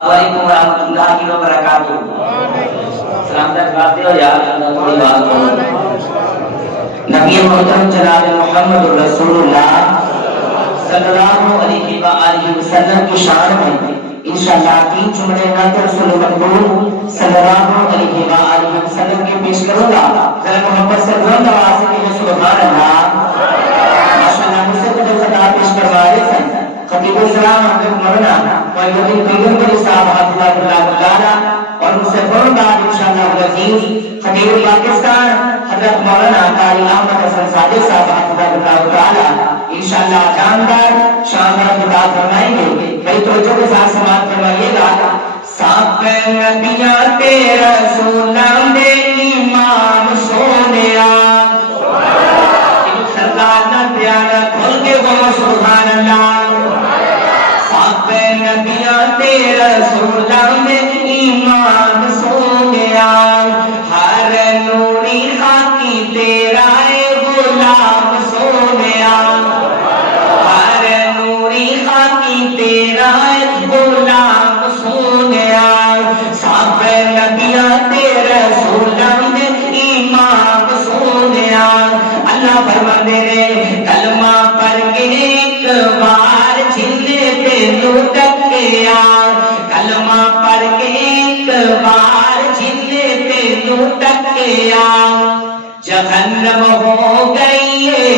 وعلیکم ورحمۃ اللہ وبرکاتہ۔ سلام کرتے ہو یار تھوڑی بات نبی محترم جناب محمد رسول اللہ صلی اللہ علیہ وآلہ وسلم کی شان میں انشاءاللہ 3 جملے نعت رسول مقبول صلی اللہ علیہ وآلہ وسلم کے پیش کروں گا۔ ذرا محبت سے بلند آواز سے کہیے سبحان اللہ۔ ماشاءاللہ مجھ سے قدر خطاب پیش کروا رہے ہیں خطیب السلام حضرت مولانا معین پیغمبر صاحب حفظہ اللہ تعالی، اور مجھ سے فوراً بعد انشاءاللہ العزیز خطیب پاکستان حضرت مولانا قاری احمد حسن صادق صاحب حفظہ اللہ تعالی انشاءاللہ جاندار شاندار خطاب فرمائیں گے۔ بھائی توجہ کے ساتھ سماعت فرمائیے گا۔ سب نبیاں تیرا رسولاں دے ایمان سونیا، سرکار دا پیارا کھل کے بولو سبحان اللہ۔ سب نبیاں تیرا رسولاں دے ایمان سونیا، ہر نوری خاکی تیرا اے غلام سونیا، ہر نوری خاکی تیرا اے غلام سونیا، سب نبیاں تیرا رسولاں دے ایمان سونیا۔ اللہ فرماندے نے کلمہ پڑھ کے ایک بار جھلے تینوں ٹکیا، کلمہ پڑھ کے ایک بار جھلے تینوں ٹکیا، جہنم ہو گئی ہے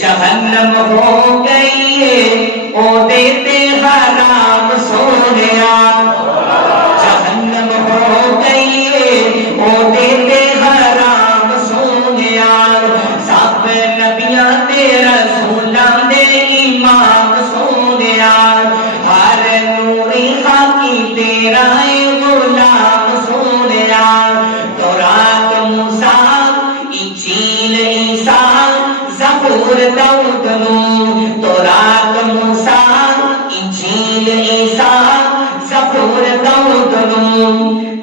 جہنم ہو گئی ہے او دیتے حرام سونیا، جہنم ہو گئی ہے او دیتے حرام سونیا، سب نبیاں تیرا رسولاں دے ایمان سونیا، ہر نوری خاکی تیرا اے غلام سونیا۔ تورات موسیٰ انجیل عیسیٰ زبور داؤد نوں، تورات موسیٰ انجیل عیسیٰ زبور داؤد نوں،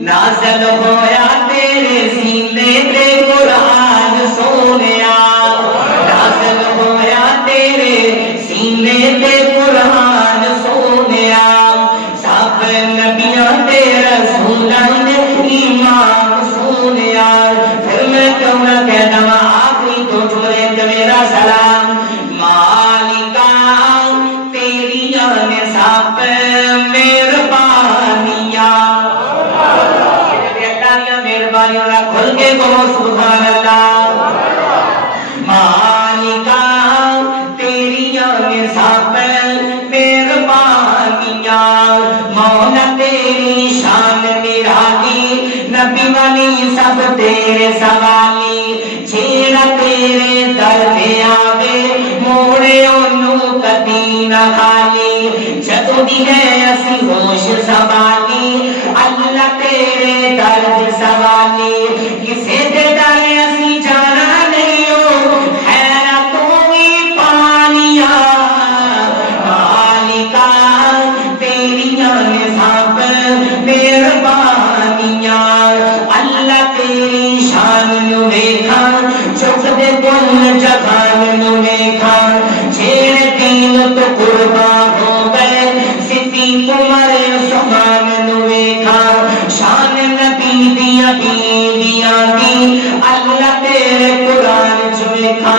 نازل ہویا تیرے سینے تے قرآن سونیا، نازل ہویا تیرے سینے تے قرآن سونیا، سب نبیاں تے رسولاں دے ایمان سونیا۔ پھر میں کیوں نہ کہتا ہوں آخری تو جملے تے میرا سلام، مالکا تیری نصاب مہربانیاں، مہربانی کھل کے بولو سبحان اللہ۔ مالکا تیری نصاب مہربانیاں، مولا تیری شان نرالی، نبی والی سب تیرے سوالی، جیڑا تیرے در تے آوے موڑے اونوں کدی نہ خالی، جدوں دی ہے اسی ہوش سنبھالی، اللہ تیرے درد سوالی، کسے دے ڈر اسی جانا نہیں ہو، خیراتوں ہی پانیاں، مالکا تیری نصاب مہربانیاں، اللہ تیری شان نو ویکھا چک دے کل جہان نو ویکھا، جھیڑ دین تو قربان ہو گئے صدیق عمر عثمان نو ویکھا، شان نبی دیاں بیویاں دی اللہ تیرے قرآن چ ویکھا،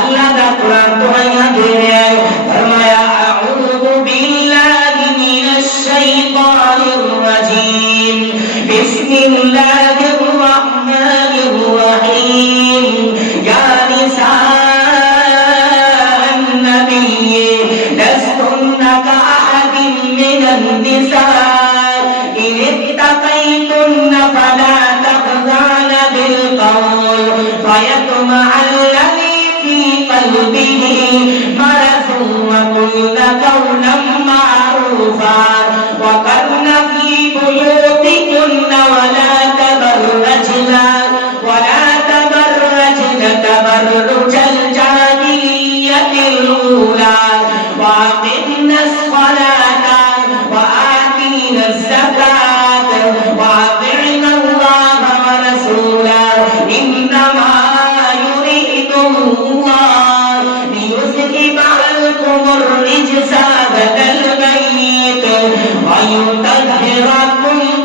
اللہ دا قرآن دعائیاں دے رہا ہے، فرمایا اعوذ باللہ من الشیطان الرجیم، بسم اللہ الرحمن الرحیم، یا نساء النبی لستن کأحد من النساء ان اتقیتن فلا تخضعن بالقول فیطمع الذی فی قلبه مرض وقلن قولا معروفا وقرن فی بیوتکن ولا تبرجن تبرج الجاہلیۃ الأولی وأقمن الصلاة وآتین الزکاة وأطعن اللہ ورسولہ انما یرید اللہ لیذہب عنکم الرجس أهل البيت ويطهركم گا کوئی